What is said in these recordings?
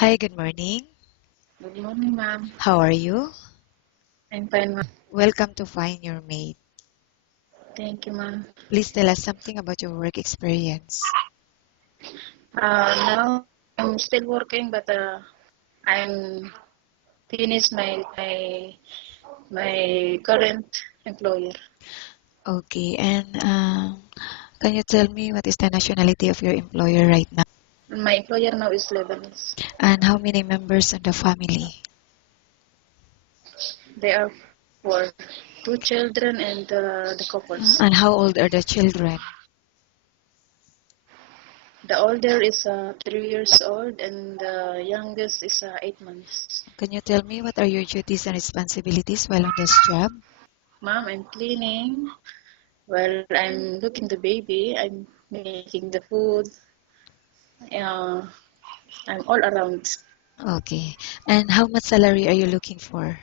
Hi, good morning. Good morning, ma'am. How are you? I'm fine, ma'am. Welcome to Find Your Mate. Thank you, ma'am. Please tell us something about your work experience. Now I'm still working, but I'm finished my current employer. Okay, and can you tell me what is the nationality of your employer right now? My employer now is Lebanese. And how many members in the family? They are for two children and the couples. And how old are the children? The older is 3 years old, and the youngest is 8 months. Can you tell me what are your duties and responsibilities while on this job? Ma'am, I'm cleaning. While I'm looking the baby, I'm making the food. Uh, I'm all around. Okay, and how much salary are you looking for?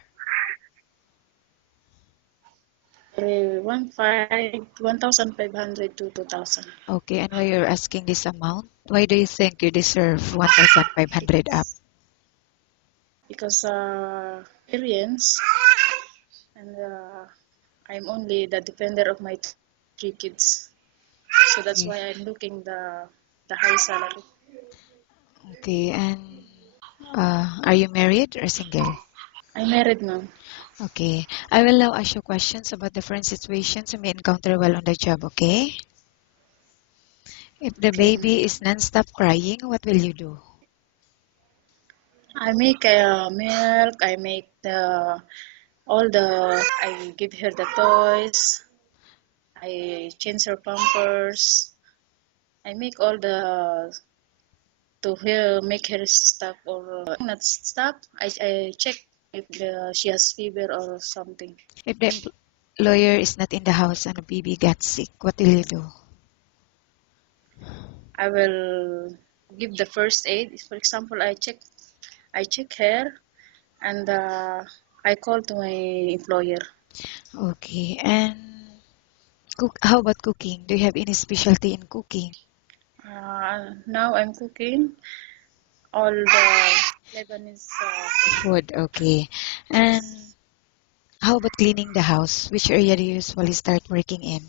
1,500 to 2,000 Okay, and why you're asking this amount? Why do you think you deserve 1,500 up? because experience, and I'm only the defender of my three kids. So that's Okay, why I'm looking the high salary. okay, and are you married or single? I'm married now. Okay. I will now ask you questions about different situations you may encounter while on the job, okay? If the Okay. baby is non-stop crying, what will you do? I make milk. I make the all the. I give her the toys. I change her pampers. I make all the to her make her stop or not stop. I check if she has fever or something. If the employer is not in the house and the baby gets sick, what will you do? I will give the first aid. For example, I check her, and I call to my employer. Okay. And how about cooking? Do you have any specialty in cooking? Now I'm cooking all the Lebanese food. Food, okay. And how about cleaning the house? Which area do you usually start working in?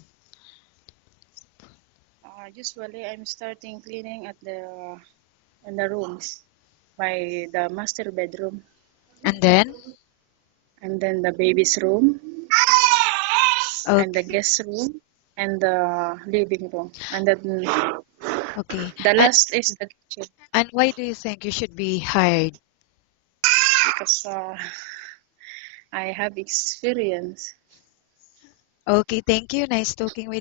Usually I'm starting cleaning at the in the rooms by the master bedroom, And then? and then the baby's room, and the Okay. guest room, and the living room, and then Okay. the last is the kitchen, And why do you think you should be hired? because I have experience. Okay, thank you. Nice talking with